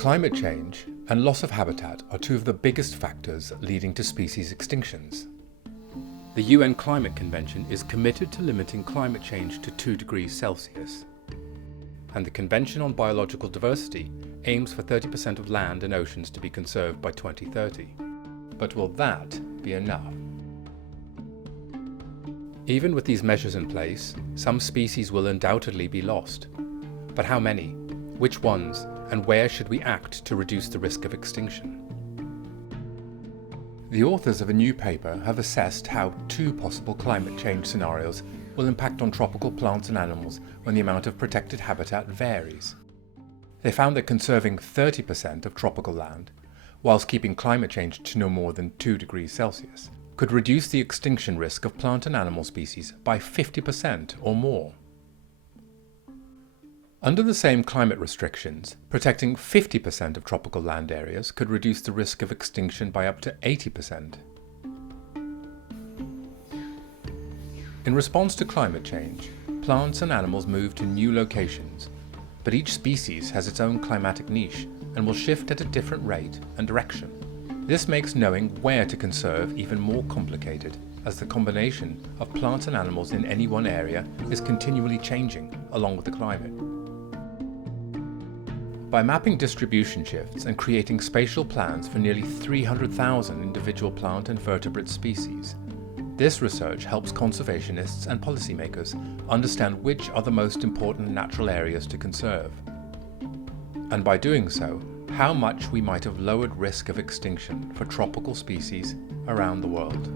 Climate change and loss of habitat are two of the biggest factors leading to species extinctions. The UN Climate Convention is committed to limiting climate change to 2 degrees Celsius. And the Convention on Biological Diversity aims for 30% of land and oceans to be conserved by 2030. But will that be enough? Even with these measures in place, some species will undoubtedly be lost. But how many? Which ones? And where should we act to reduce the risk of extinction? The authors of a new paper have assessed how 2 possible climate change scenarios will impact on tropical plants and animals when the amount of protected habitat varies. They found that conserving 30% of tropical land, whilst keeping climate change to no more than 2 degrees Celsius, could reduce the extinction risk of plant and animal species by 50% or more. Under the same climate restrictions, protecting 50% of tropical land areas could reduce the risk of extinction by up to 80%. In response to climate change, plants and animals move to new locations, but each species has its own climatic niche and will shift at a different rate and direction. This makes knowing where to conserve even more complicated, as the combination of plants and animals in any one area is continually changing along with the climate. By mapping distribution shifts and creating spatial plans for nearly 300,000 individual plant and vertebrate species, this research helps conservationists and policymakers understand which are the most important natural areas to conserve, and by doing so, how much we might have lowered risk of extinction for tropical species around the world.